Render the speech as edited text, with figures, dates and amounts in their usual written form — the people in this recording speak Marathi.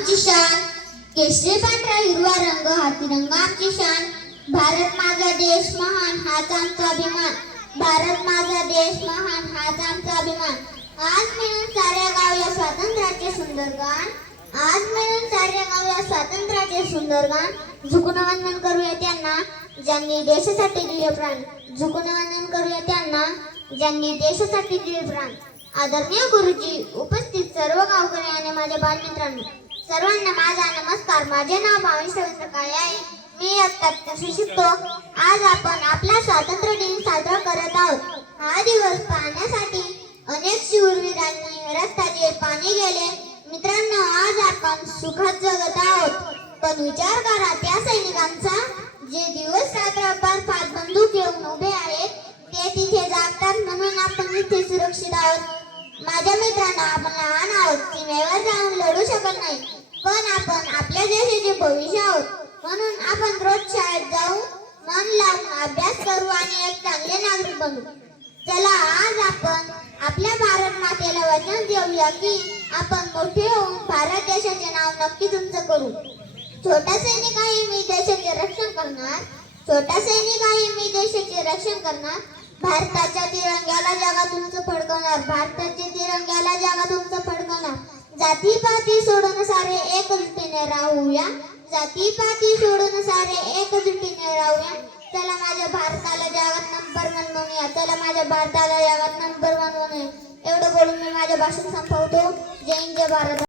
आमची शान केशरी पांढरा हिरवा रंग हा तिरंगा आमची शान. भारत माझा देश महान हाच आमचा अभिमान. भारत माझा देश महान हाच आमचा अभिमान. आज मिळून साऱ्या गावया स्वातंत्र्याचे सुंदर गान. आज मिळून साऱ्या गावया स्वातंत्र्याचे सुंदर गान. झुकून वंदन करूया त्यांना ज्यांनी देशासाठी दिले प्राण. झुकून वंदन करूया त्यांना ज्यांनी देशासाठी दिले प्राण. आदरणीय गुरुजी, उपस्थित सर्व गावकरी आणि माझ्या बालमित्रांनो, सर्वांना माझा नमस्कार. माझे नाव भावेश रवींद्र काळे आहे. मी इयत्ता शिकतो. आज आपण आपला स्वातंत्र्य दिन साजरा करत आहोत. हा दिवस पाहण्यासाठी अनेक शूरवीरांनी रक्ताचे पाणी गेले. मित्रांनो, आज आपण सुखात जगत आहोत, पण विचार करा त्या सैनिकांचा जे दिवस रात्र बर्फात बंदूक घेऊन उभे आहेत. ते तिथे जागतात म्हणून आपण इथे सुरक्षित आहोत. माझ्या मित्रांनो, आपण लहान आहोत, सीमेवर जाऊन लढू शकत नाही, पण आपण आपल्या देशाचे भविष्य आहोत. म्हणून आपण रोज शाळेत जाऊ, मन लावून अभ्यास करू आणि एक चांगले नागरिक बनू. चला, आज आपण आपल्या भारत मातेला वचन देऊया की आपण मोठे होऊन भारत देशाचे नाव नक्कीच उंच करू. छोटा सैनिक आहे मी देशाचे रक्षण करणार. छोटा सैनिक आहे मी देशाचे रक्षण करणार. भारताच्या तिरंग्याला जगात उंच फडकवणार. भारताच्या तिरंग्याला जगात उंच फडकवणार. जातीपाती सोडून सारे एकजुटीने राहूया. जातीपाती सोडून सारे एकजुटीने राहूया. चला माझ्या भारताला जगात नंबर 1 बनवूया. चला माझ्या भारताला जगात नंबर 1 बनवूया. एवढं बोलून मी माझे भाषण संपवतो. जय हिंद, जय भारत.